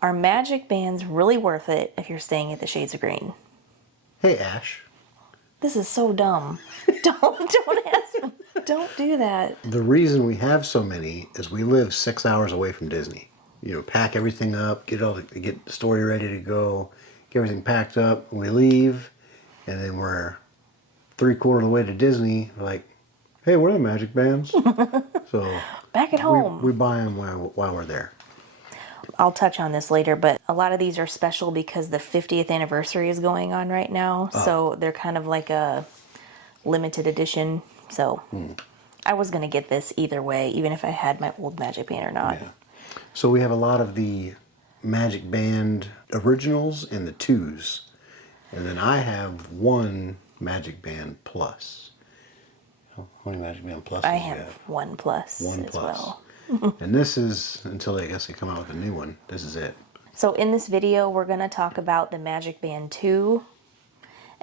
Are magic bands really worth it if you're staying at the Shades of Green? Hey, Ash. This is so dumb. Don't ask me. Don't do that. The reason we have so many is we live 6 hours away from Disney. You know, pack everything up, get the story ready to go, get everything packed up. We leave, and then we're 3/4 of the way to Disney. We're like, hey, where are the magic bands? So Back at home. we buy them while we're there. I'll touch on this later, but a lot of these are special because the 50th anniversary is going on right now. So they're kind of like a limited edition. So I was going to get this either way, even if I had my old magic band or not. Yeah. So we have a lot of the Magic Band originals and the 2s. And then I have one Magic Band Plus. How many Magic Band Plus I do you have one plus One as Plus. well. And this is, until I guess they come out with a new one, this is it. So in this video, we're going to talk about the Magic Band 2,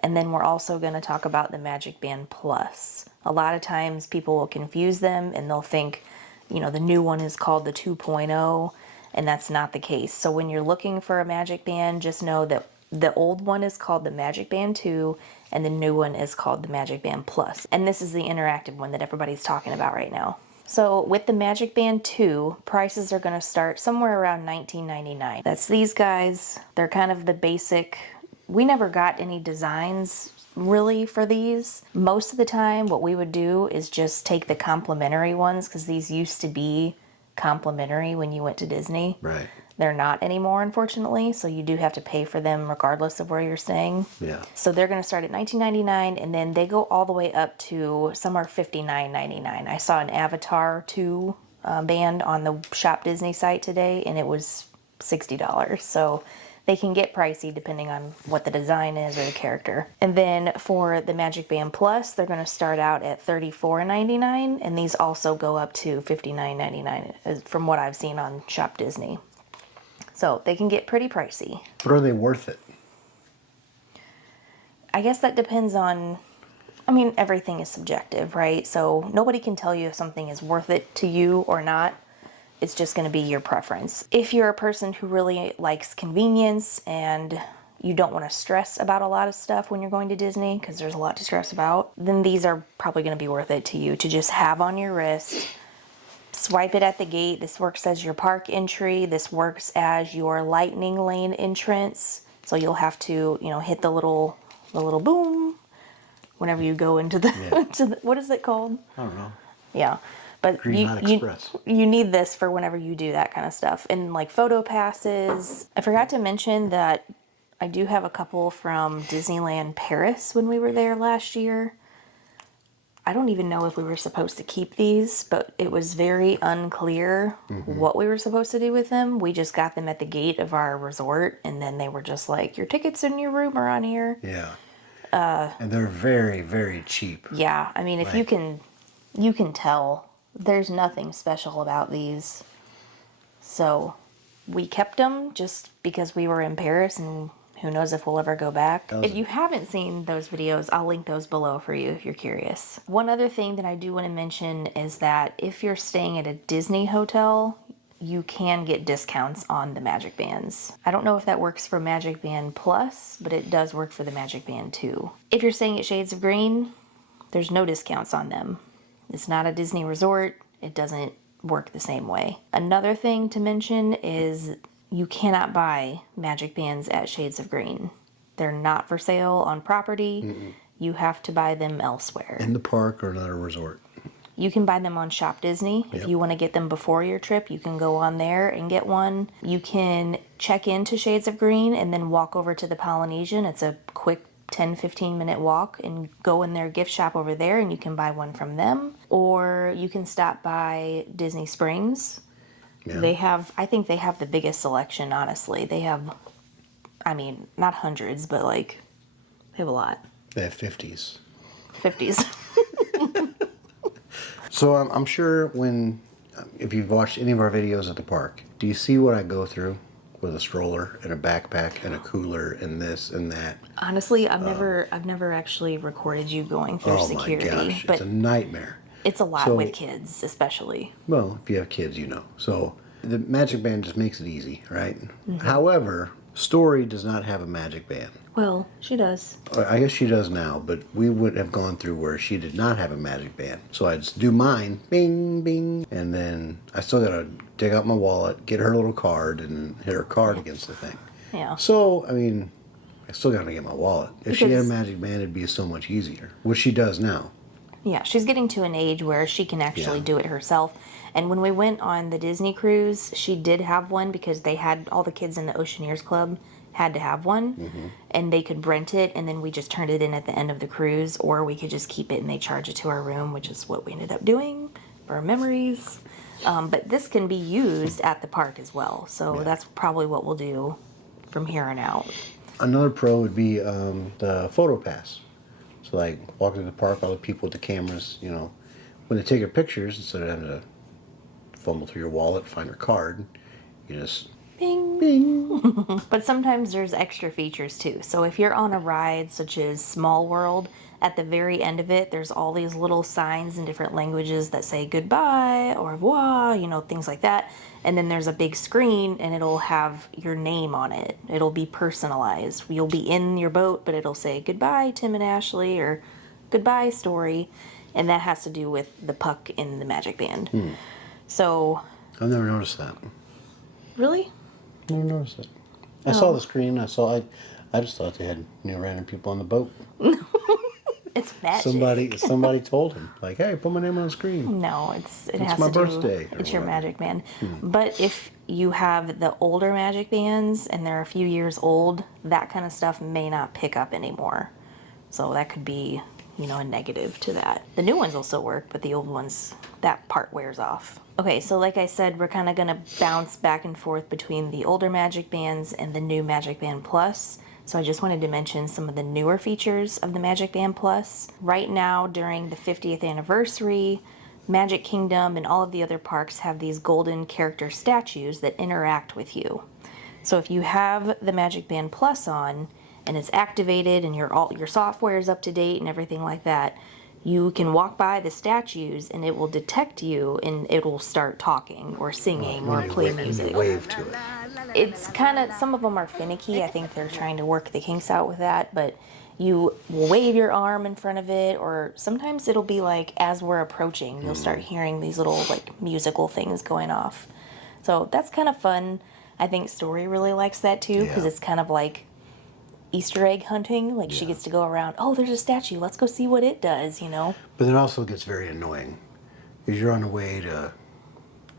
and then we're also going to talk about the Magic Band Plus. A lot of times people will confuse them and they'll think, you know, the new one is called the 2.0, and that's not the case. So when you're looking for a Magic Band, just know that the old one is called the Magic Band 2, and the new one is called the Magic Band Plus. And this is the interactive one that everybody's talking about right now. So with the Magic Band 2, prices are going to start somewhere around $19.99. That's these guys. They're kind of the basic. We never got any designs really for these. Most of the time what we would do is just take the complimentary ones, because these used to be complimentary when you went to Disney. Right. They're not anymore, unfortunately, so you do have to pay for them regardless of where you're staying. Yeah. So they're going to start at $19.99, and then they go all the way up to, some are $59.99. I saw an Avatar 2 band on the Shop Disney site today, and it was $60. So they can get pricey depending on what the design is or the character. And then for the Magic Band Plus, they're going to start out at $34.99, and these also go up to $59.99 from what I've seen on Shop Disney. So they can get pretty pricey. But are they worth it? I guess that depends on, I mean, everything is subjective, right? So nobody can tell you if something is worth it to you or not. It's just going to be your preference. If you're a person who really likes convenience and you don't want to stress about a lot of stuff when you're going to Disney, because there's a lot to stress about, then these are probably going to be worth it to you to just have on your wrist. Swipe it at the gate. This works as your park entry. This works as your lightning lane entrance. So you'll have to, you know, hit the little boom whenever you go into the, into the, what is it called? I don't know. Yeah. But Green Light Express. you need this for whenever you do that kind of stuff. And like photo passes. I forgot to mention that I do have a couple from Disneyland Paris when we were there last year. I don't even know if we were supposed to keep these, but it was very unclear what we were supposed to do with them. We just got them at the gate of our resort, and then they were just like, your tickets in your room are on here. Yeah. And they're very, very cheap. Yeah, I mean, if you can tell, there's nothing special about these. So we kept them just because we were in Paris, and who knows if we'll ever go back. If you haven't seen those videos, I'll link those below for you if you're curious. One other thing that I do want to mention is that if you're staying at a Disney hotel, you can get discounts on the Magic Bands. I don't know if that works for Magic Band Plus, but it does work for the Magic Band 2. If you're staying at Shades of Green, there's no discounts on them. It's not a Disney resort. It doesn't work the same way. Another thing to mention is you cannot buy Magic Bands at Shades of Green. They're not for sale on property. You have to buy them elsewhere. In the park or another resort. You can buy them on Shop Disney. If you want to get them before your trip, you can go on there and get one. You can check into Shades of Green and then walk over to the Polynesian. It's a quick 10-15 minute walk, and go in their gift shop over there and you can buy one from them. Or you can stop by Disney Springs. Yeah. They have, I think they have the biggest selection, honestly. They have, I mean, not hundreds, but like, they have a lot. They have 50s. 50s. So I'm sure if you've watched any of our videos at the park, do you see what I go through with a stroller and a backpack and a cooler and this and that? Honestly, I've never actually recorded you going through security. Oh my gosh, but it's a nightmare. it's a lot with kids, especially. Well, if you have kids, you know. So The Magic Band just makes it easy, right? However, Story does not have a Magic Band. Well, she does. I guess she does now, but we would have gone through where she did not have a Magic Band. So I'd just do mine, bing, bing, and then I still gotta dig out my wallet, get her little card, and hit her card against the thing. Yeah. So, I mean, I still gotta get my wallet. If she had a Because- Magic Band, it'd be so much easier, which she does now. Yeah, she's getting to an age where she can actually Yeah. do it herself. And when we went on the Disney cruise, she did have one because they had all the kids in the Oceaneers Club had to have one, and they could rent it, and then we just turned it in at the end of the cruise, or we could just keep it and they charge it to our room, which is what we ended up doing for our memories. But this can be used at the park as well, so that's probably what we'll do from here on out. Another pro would be the photo pass. So, like, walking to the park, all the people with the cameras, you know, when they take your pictures, instead of having to fumble through your wallet, find your card, you just Bing. bing. But sometimes there's extra features too. So if you're on a ride such as Small World, at the very end of it, there's all these little signs in different languages that say goodbye or au revoir, you know, things like that. And then there's a big screen and it'll have your name on it. It'll be personalized. You'll be in your boat, but it'll say goodbye, Tim and Ashley, or goodbye, Story. And that has to do with the puck in the Magic Band. So, I've never noticed that. really? Never noticed it. I saw the screen. I just thought they had random people on the boat. It's magic. Somebody told him, like, hey, put my name on the screen. No, it has my to do. birthday or It's your whatever. Magic Band. But if you have the older Magic Bands and they're a few years old, that kind of stuff may not pick up anymore. So that could be, you know, a negative to that. The new ones will still work, but the old ones, that part wears off. Okay, so like I said, we're kind of going to bounce back and forth between the older Magic Bands and the new Magic Band Plus. So I just wanted to mention some of the newer features of the Magic Band Plus. Right now, during the 50th anniversary, Magic Kingdom and all of the other parks have these golden character statues that interact with you. So if you have the Magic Band Plus on and it's activated and your software is up to date and everything like that, you can walk by the statues and it will detect you and it will start talking or singing or play music. Wave to it. It's kind of, some of them are finicky. I think they're trying to work the kinks out with that, but you will wave your arm in front of it, or sometimes it'll be like as we're approaching, you'll start hearing these little like musical things going off. So that's kind of fun. I think Story really likes that too, because Yeah. it's kind of like Easter egg hunting. Like she gets to go around, oh, there's a statue, let's go see what it does, you know? But it also gets very annoying. Because you're on the way to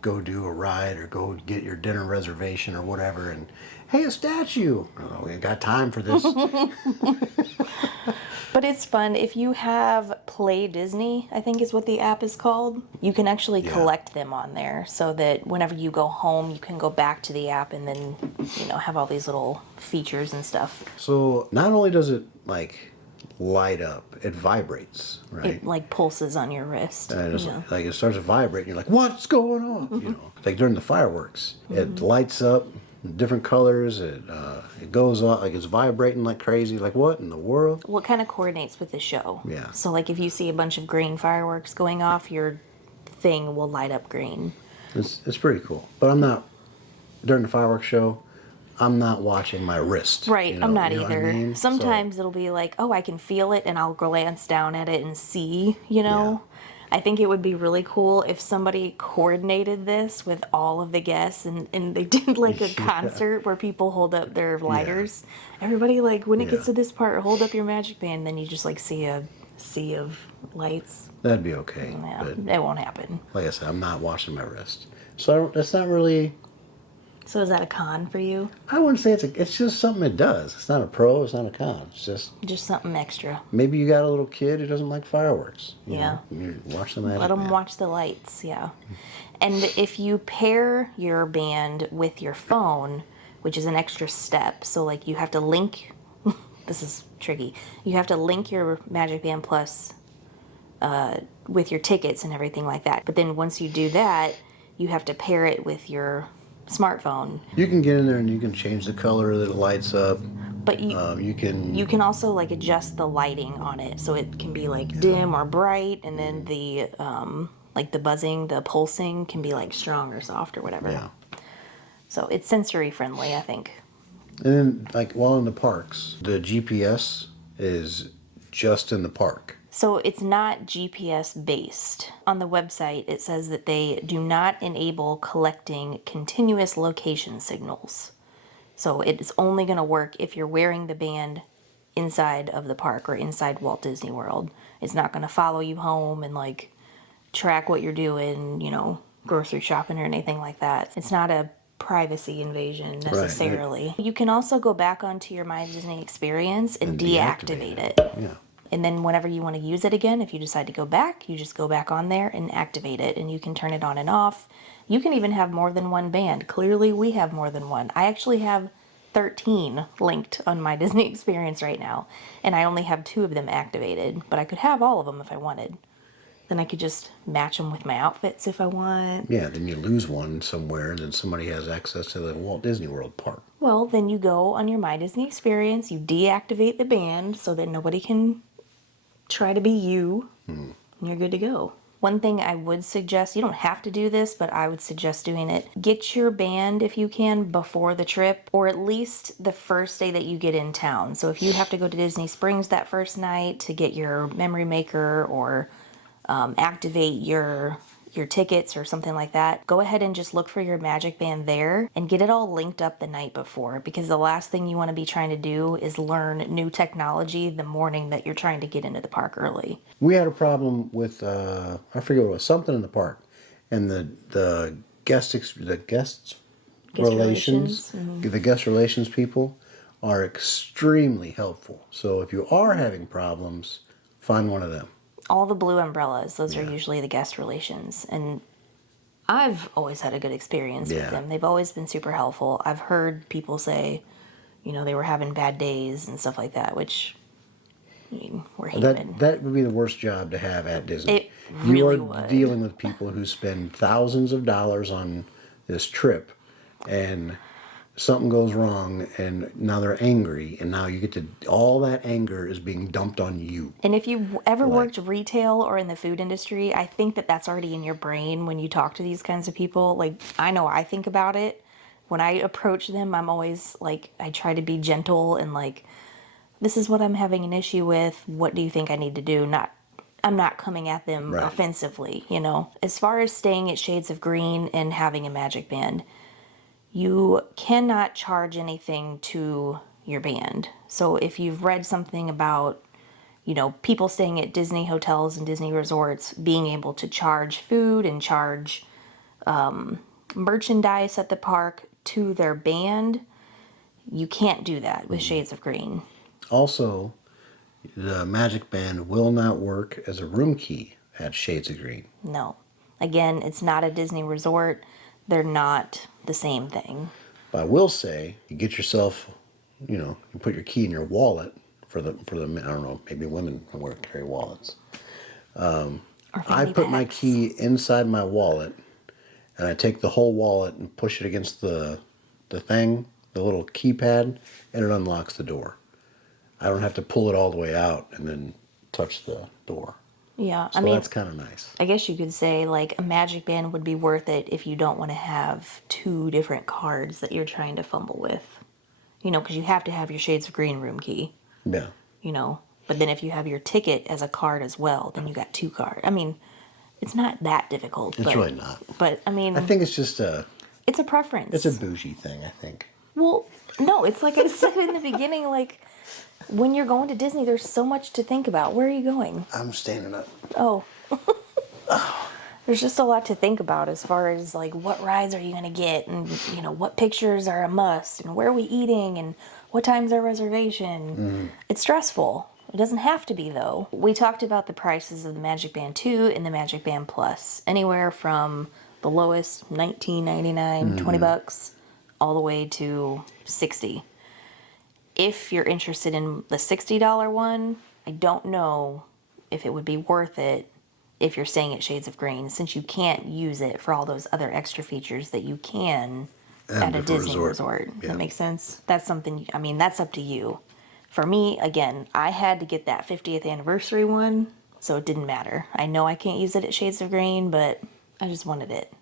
go do a ride or go get your dinner reservation or whatever, and hey, a statue! Oh, we ain't got time for this. But it's fun. If you have Play Disney, I think is what the app is called, you can actually Yeah. collect them on there so that whenever you go home, you can go back to the app and then, you know, have all these little features and stuff. So not only does it like light up, it vibrates, right? It like pulses on your wrist. And it's Yeah. like it starts to vibrate, and you're like, "What's going on?" You know, like during the fireworks, it lights up, different colors. It goes off like it's vibrating like crazy. Like what in the world? What kind of coordinates with the show? Yeah. So like if you see a bunch of green fireworks going off, your thing will light up green. It's pretty cool. But I'm not during the fireworks show. I'm not watching my wrist. Right, you know- I'm not you know what I either. mean? So- Sometimes it'll be like, oh, I can feel it, and I'll glance down at it and see, you know? I think it would be really cool if somebody coordinated this with all of the guests and they did like a concert where people hold up their lighters. Everybody, like, when it gets Yeah. to this part, hold up your Magic Band, then you just, like, see a sea of lights. That'd be okay. Yeah, But it won't happen. like I said, I'm not watching my wrist. So I don't, that's not really. So is that a con for you? I wouldn't say it's just something it does. It's not a pro. It's not a con. It's just Just something extra. maybe you got a little kid who doesn't like fireworks. You Yeah. know? You watch the Magic Let them Man. watch the lights, yeah. And if you pair your band with your phone, which is an extra step, so like you have to link, this is tricky, you have to link your Magic Band Plus with your tickets and everything like that. But then once you do that, you have to pair it with your smartphone. You can get in there and you can change the color that it lights up. But You can. you can also like adjust the lighting on it, so it can be like dim or bright, and then the like the buzzing, the pulsing can be like strong or soft or whatever. Yeah. So it's sensory friendly, I think. And then, like, while in the parks, the GPS is just in the park. So it's not GPS based. On the website, it says that they do not enable collecting continuous location signals. So it's only going to work if you're wearing the band inside of the park or inside Walt Disney World. It's not going to follow you home and like track what you're doing, grocery shopping or anything like that. It's not a privacy invasion necessarily. You can also go back onto your My Disney experience and deactivate it. Yeah. And then whenever you want to use it again, if you decide to go back, you just go back on there and activate it, and you can turn it on and off. You can even have more than one band. Clearly, we have more than one. I actually have 13 linked on my Disney experience right now, and I only have 2 of them activated, but I could have all of them if I wanted. Then I could just match them with my outfits if I want. Yeah, then you lose one somewhere, and then somebody has access to the Walt Disney World park. Well, then you go on your My Disney experience, you deactivate the band so that nobody can try to be you, and you're good to go. One thing I would suggest, you don't have to do this, but I would suggest doing it. Get your band, if you can, before the trip, or at least the first day that you get in town. So if you have to go to Disney Springs that first night to get your memory maker or activate your tickets or something like that, go ahead and just look for your Magic Band there and get it all linked up the night before, because the last thing you want to be trying to do is learn new technology the morning that you're trying to get into the park early. We had a problem with I forget what it was, something in the park, and the guests relations, the guest relations people are extremely helpful. So if you are having problems, find one of them. All the blue umbrellas, those are usually the guest relations, and I've always had a good experience with them. They've always been super helpful. I've heard people say, they were having bad days and stuff like that, which we're human. That would be the worst job to have at Disney. It really you are would. dealing with people who spend thousands of dollars on this trip, and something goes wrong, and now they're angry, and now you get to, all that anger is being dumped on you. And if you've ever worked retail or in the food industry, I think that that's already in your brain when you talk to these kinds of people. Like, I know I think about it. When I approach them, I'm always like, I try to be gentle and like, this is what I'm having an issue with. What do you think I need to do? I'm not coming at them offensively, As far as staying at Shades of Green and having a Magic Band, you cannot charge anything to your band. So if you've read something about, people staying at Disney hotels and Disney resorts being able to charge food and charge merchandise at the park to their band, you can't do that with Shades of Green. Also, the Magic Band will not work as a room key at Shades of Green. No. Again, it's not a Disney resort. They're not the same thing. But I will say, you get yourself, you put your key in your wallet for the I don't know, maybe women carry wallets. I put my key inside my wallet, and I take the whole wallet and push it against the thing, the little keypad, and it unlocks the door. I don't have to pull it all the way out and then touch the door. Yeah, So that's kind of nice. I guess you could say like a Magic Band would be worth it if you don't want to have 2 different cards that you're trying to fumble with. Because you have to have your Shades of Green room key. Yeah. But then if you have your ticket as a card as well, then you got 2 cards. I mean, it's not that difficult. It's really not. But I think it's just it's a preference. It's a bougie thing, I think. Well, no, it's like I said in the beginning, like, when you're going to Disney, there's so much to think about. Where are you going? I'm standing up. Oh. There's just a lot to think about as far as, like, what rides are you going to get? And, what pictures are a must? And where are we eating? And what time's our reservation? It's stressful. It doesn't have to be, though. We talked about the prices of the Magic Band 2 and the Magic Band Plus. Anywhere from the lowest, $19.99, $20, all the way to $60. If you're interested in the $60 one, I don't know if it would be worth it if you're staying at Shades of Green, since you can't use it for all those other extra features that you can at a Disney resort. Yeah. That makes sense? That's something, that's up to you. For me, again, I had to get that 50th anniversary one, so it didn't matter. I know I can't use it at Shades of Green, but I just wanted it.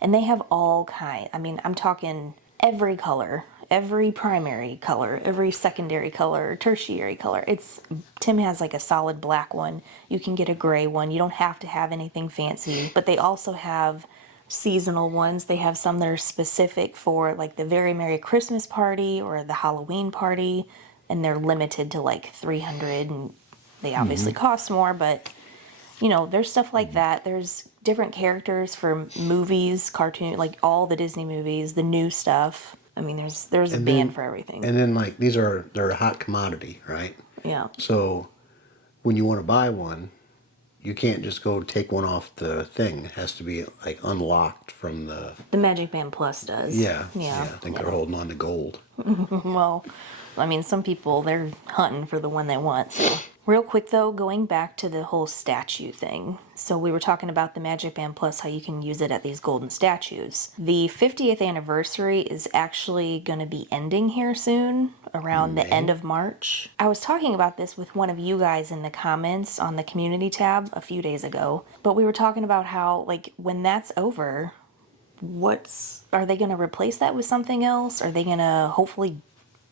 And they have all kind. I mean, I'm talking every color, every primary color, every secondary color, tertiary color. Tim has like a solid black one. You can get a gray one. You don't have to have anything fancy. But they also have seasonal ones. They have some that are specific for like the very Merry Christmas party or the Halloween party, and they're limited to like 300, and they obviously cost more, but there's stuff like that. There's different characters for movies, cartoon, like all the Disney movies, the new stuff. I mean, there's a band for everything. And then like they're a hot commodity, right? Yeah. So when you want to buy one, you can't just go take one off the thing. It has to be like unlocked from the. The Magic Band Plus does. Yeah. Yeah. I think they're holding on to gold. Well, I mean, some people, they're hunting for the one they want. So, real quick though, going back to the whole statue thing. So we were talking about the Magic Band Plus, how you can use it at these golden statues. The 50th anniversary is actually going to be ending here soon, around the end of March. I was talking about this with one of you guys in the comments on the community tab a few days ago, but we were talking about how, like, when that's over, are they going to replace that with something else? Are they going to hopefully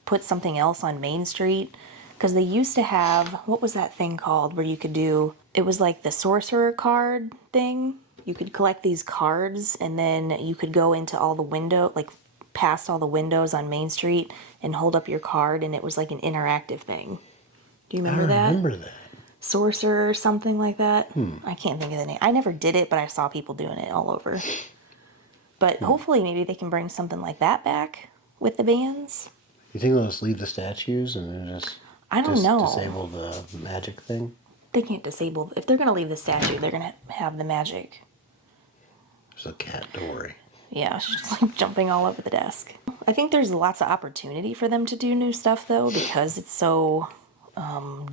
put something else on Main Street? Because they used to have, what was that thing called where you could do, it was like the sorcerer card thing. You could collect these cards and then you could go into all the like past all the windows on Main Street and hold up your card, and it was like an interactive thing. Do you remember that? I remember that. Sorcerer or something like that. I can't think of the name. I never did it, but I saw people doing it all over. But hopefully maybe they can bring something like that back with the bands. You think they'll just leave the statues and then I don't know. disable the magic thing? They can't disable. If they're going to leave the statue, they're going to have the magic. There's a cat, don't worry. Yeah, she's just like jumping all over the desk. I think there's lots of opportunity for them to do new stuff though, because it's so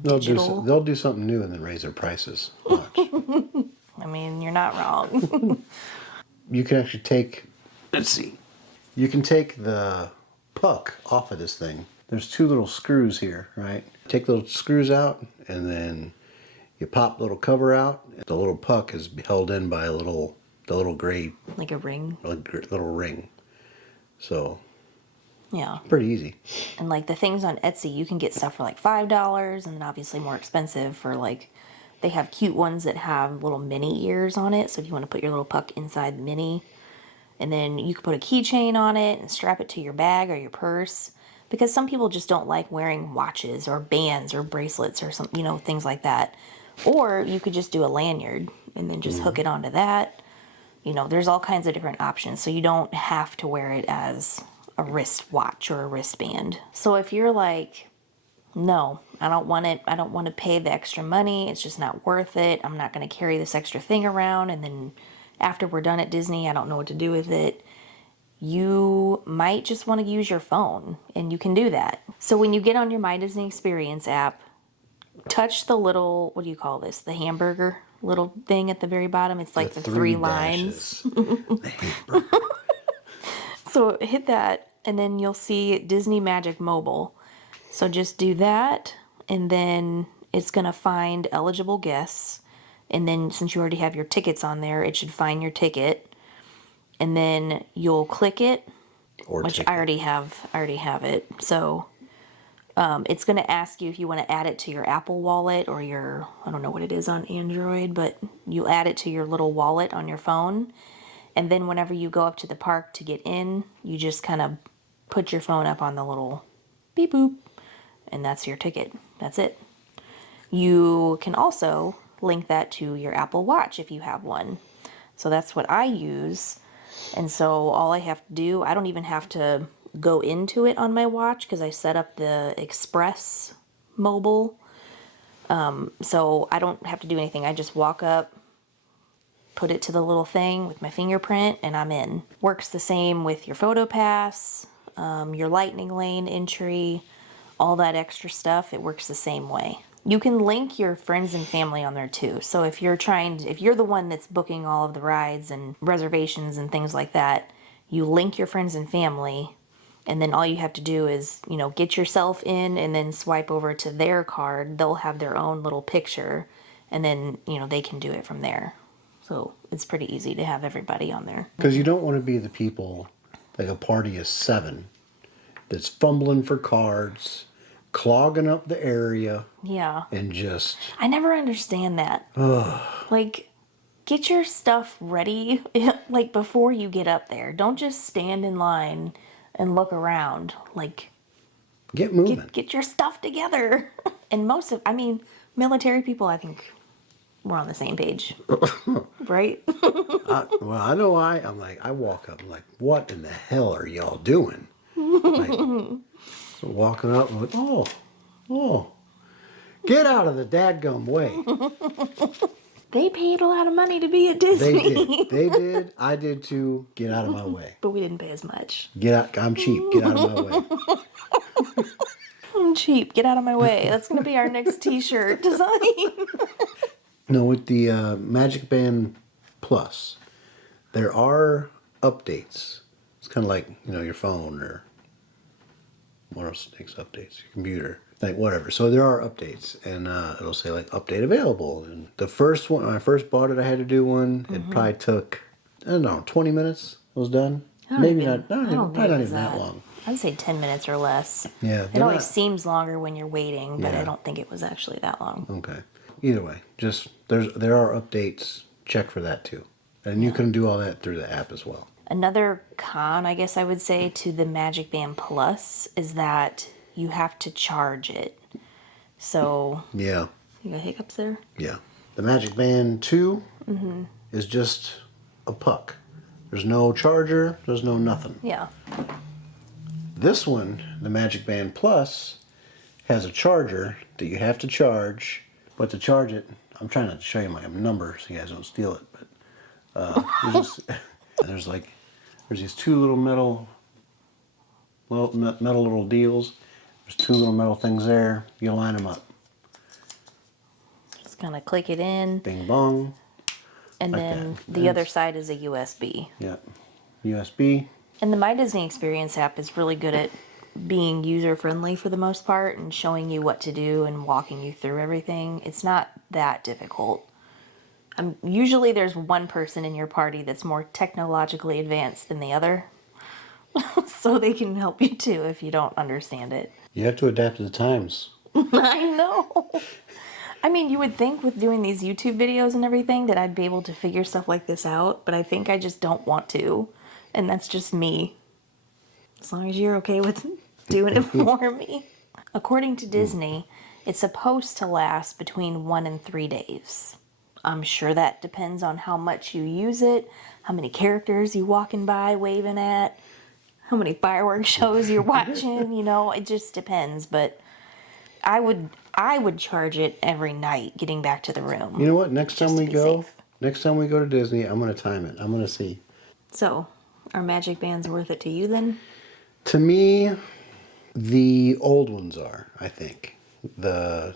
digital. They'll do something new and then raise their prices. Watch. I mean, you're not wrong. You can actually take, let's see, you can take the puck off of this thing. There's two little screws here, right? Take the little screws out and then you pop the little cover out. The little puck is held in by the little gray Like a ring. little ring. So Yeah. pretty easy. And like the things on Etsy, you can get stuff for like $5, and then obviously more expensive for like, they have cute ones that have little mini ears on it. So if you want to put your little puck inside the mini, and then you could put a keychain on it and strap it to your bag or your purse. Because some people just don't like wearing watches or bands or bracelets or some, things like that. Or you could just do a lanyard and then just hook it onto that. There's all kinds of different options. So you don't have to wear it as a wrist watch or a wristband. So if you're like, no, I don't want it. I don't want to pay the extra money. It's just not worth it. I'm not going to carry this extra thing around. And then after we're done at Disney, I don't know what to do with it. You might just want to use your phone, and you can do that. So when you get on your My Disney Experience app, touch the little, what do you call this? The hamburger little thing at the very bottom. It's like the three lines. The hamburger. So hit that, and then you'll see Disney Magic Mobile. So just do that, and then it's going to find eligible guests. And then since you already have your tickets on there, it should find your ticket. And then you'll click it, which I already have it. So it's going to ask you if you want to add it to your Apple Wallet or your, I don't know what it is on Android, but you add it to your little wallet on your phone. And then whenever you go up to the park to get in, you just kind of put your phone up on the little beep boop, and that's your ticket. That's it. You can also link that to your Apple Watch if you have one. So that's what I use. And so all I have to do, I don't even have to go into it on my watch because I set up the Express mobile. So I don't have to do anything. I just walk up, put it to the little thing with my fingerprint, and I'm in. Works the same with your PhotoPass, your Lightning Lane entry, all that extra stuff. It works the same way. You can link your friends and family on there too. So if you're the one that's booking all of the rides and reservations and things like that, you link your friends and family, and then all you have to do is, get yourself in and then swipe over to their card. They'll have their own little picture, and then, they can do it from there. So it's pretty easy to have everybody on there. Because you don't want to be the people, like a party of 7, that's fumbling for cards, clogging up the area, Yeah. and just I never understand that. Like, get your stuff ready, like, before you get up there. Don't just stand in line and look around. Like, get moving. get your stuff together. And military people, I think we're on the same page. Right? Well, I know I'm like, I walk up, I'm like, what in the hell are y'all doing? Like, so walking up, I'm like, oh, get out of the dadgum way. They paid a lot of money to be at They Disney. did. They did. I did too. Get out of my way. But we didn't pay as much. Get out. I'm cheap. Get out of my way. I'm cheap. Get out of my way. That's going to be our next t-shirt design. No, with the Magic Band Plus, there are updates. It's kind of like, your phone or what else takes updates? Your computer. Like, whatever. So there are updates, and it'll say, like, update available. And the first one, when I first bought it, I had to do one. It probably took, I don't know, 20 minutes. I was done. Maybe not. Probably not even that long. I'd say 10 minutes or less. Yeah. It always seems longer when you're waiting, but Yeah. I don't think it was actually that long. Okay. Either way, just there are updates. Check for that too, and you can do all that through the app as well. Another con, I guess I would say, to the Magic Band Plus is that you have to charge it. So, Yeah, you got hiccups there? yeah. The Magic Band 2 is just a puck. There's no charger. There's no nothing. Yeah. This one, the Magic Band Plus, has a charger that you have to charge. But to charge it, I'm trying to show you my number so you guys don't steal it. But there's these two little metal little deals. There's two little metal things there. You line them up. Just kind of click it in, Bing bong. and like then that. the other side is a USB. Yeah. USB. And the My Disney Experience app is really good at being user-friendly for the most part and showing you what to do and walking you through everything. It's not that difficult. Usually there's one person in your party that's more technologically advanced than the other. So they can help you too if you don't understand it. You have to adapt to the times. I know. I mean, you would think with doing these YouTube videos and everything that I'd be able to figure stuff like this out, but I think I just don't want to. And that's just me. As long as you're okay with doing it for me. According to Disney, it's supposed to last between 1 and 3 days. I'm sure that depends on how much you use it, how many characters you walking by waving at, how many fireworks shows you're watching, it just depends. But I would charge it every night getting back to the room. You know what? Next time we be go safe. to Disney, I'm going to time it. I'm going to see. So, are Magic Bands worth it to you then? To me, the old ones are, I think. The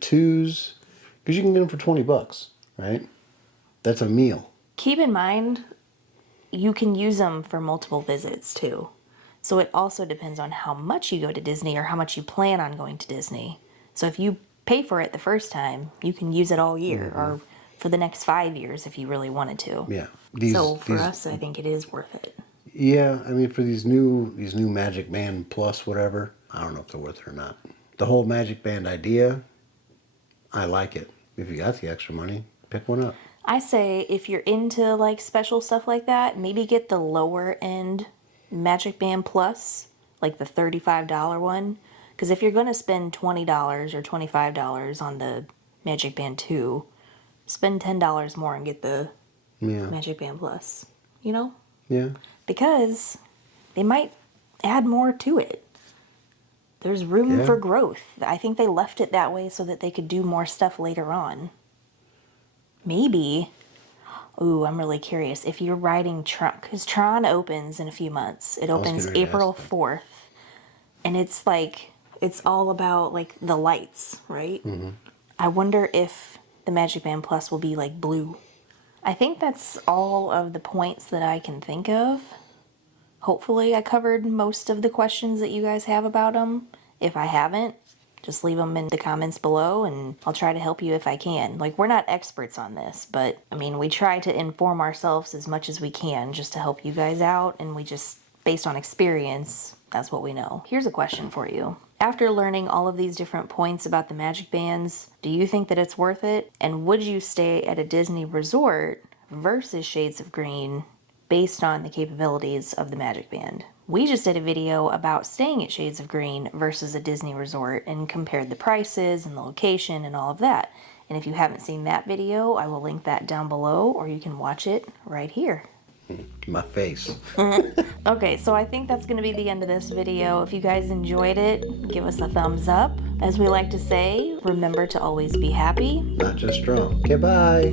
twos, because you can get them for $20, right? That's a meal. Keep in mind, you can use them for multiple visits too. So it also depends on how much you go to Disney or how much you plan on going to Disney. So if you pay for it the first time, you can use it all year or for the next 5 years if you really wanted to. Yeah. So for us, I think it is worth it. Yeah, I mean, for these new Magic Band Plus, whatever, I don't know if they're worth it or not. The whole Magic Band idea, I like it. If you got the extra money, pick one up. I say if you're into like special stuff like that, maybe get the lower end Magic Band Plus, like the $35 one. Because if you're going to spend $20 or $25 on the Magic Band 2, spend $10 more and get the Magic Band Plus. Yeah. Because they might add more to it. There's room for growth. I think they left it that way so that they could do more stuff later on. Maybe. Ooh, I'm really curious. If you're riding Tron, because Tron opens in a few months. It opens April 4th. And it's all about like the lights, right? Mm-hmm. I wonder if the Magic Band Plus will be like blue. I think that's all of the points that I can think of. Hopefully I covered most of the questions that you guys have about them. If I haven't, just leave them in the comments below and I'll try to help you if I can. Like, we're not experts on this, but I mean, we try to inform ourselves as much as we can just to help you guys out, and we just, based on experience, that's what we know. Here's a question for you. After learning all of these different points about the Magic Bands, do you think that it's worth it? And would you stay at a Disney resort versus Shades of Green based on the capabilities of the Magic Band? We just did a video about staying at Shades of Green versus a Disney resort and compared the prices and the location and all of that. And if you haven't seen that video, I will link that down below, or you can watch it right here. My face. Okay, so I think that's going to be the end of this video. If you guys enjoyed it, give us a thumbs up. As we like to say, remember to always be happy. Not just strong. Okay, bye.